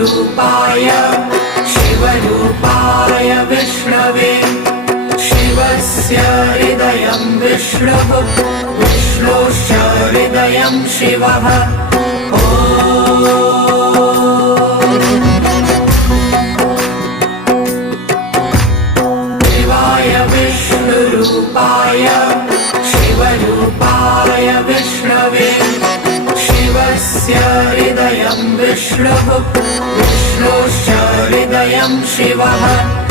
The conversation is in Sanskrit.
विष्णुरूपाय शिवरूपाय विष्णवे शिवस्य हृदयं विष्णुः विष्णोश्च हृदयं शिवः शिवाय विष्णुरूपाय शिवरूपाय विष्णवे शिवस्य हृदयं विष्णुः विष्णोश्च हृदयं शिवः